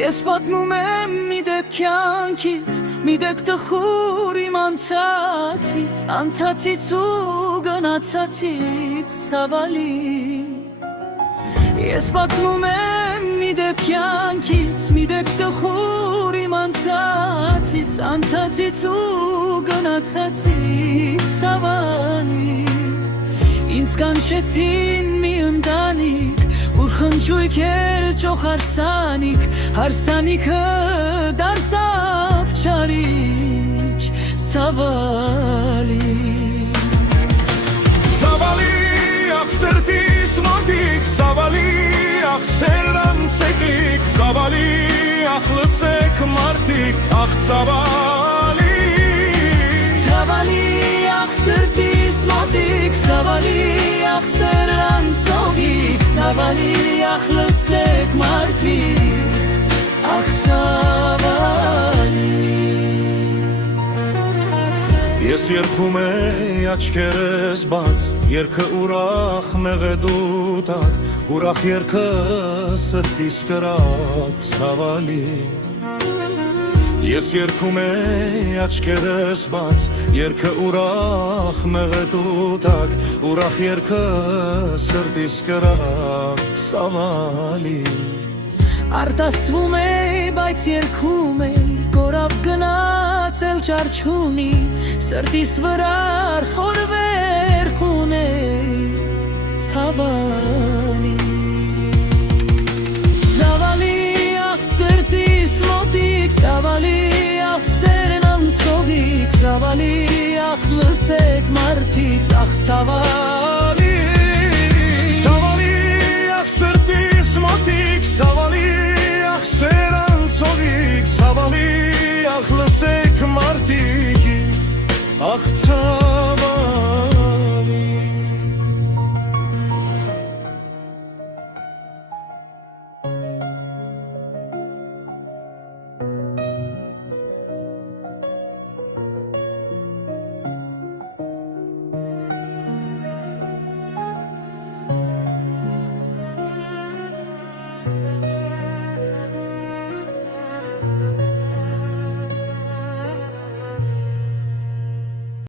Ես պատմում եմ մի դեպք կյանքից, մի դեպք տխուր իմ անցածից, անցածից ու գնացածից ցավալի։ Ես պատմում եմ մի դեպք կյանքից, մի դեպք տխուր իմ անցածից, անցածից ու գնացածից ցավալի։ Ինձ կանչեցին մի ընտանիք, ուր խնջույք էր ճոխ հարսանիք, հարսանիքը դարձավ չարիք, ցավալի։ Ցավալի ախ սրտիս մոտիկ, ցավալի ախ սերանցեք, ցավալի ախ լսեք մարդիկ, ախ ցավալի։ Ցավալի ախ սրտիս մոտիկ, ցավալի ախ սերանցեք, ցավալի ախ լսեք մարդիկ, ախ ցավալի։ Ես երգում եի աչքերս բաց, երգը ուրախ մեղեդու տակ, ուրախ երգը սրտիս կրակ, ցավալի։ Ես երգում եի աչքերս բաց, երգը ուրախ մեղեդու տակ, ուրախ երգը սրտիս կրակ, ցավալի։ Արտասվում էի, բայց երգում էի, կորավ գնացել չարչունի, սրտիս վրա խորվեր կունեի, ցավալի։ Ցավալի ախ սրտիս մոտիկ, ցավալի ախ սերն անցողիկ, ցավալի ախ լսեք մարդիկ, ախ ցավալի։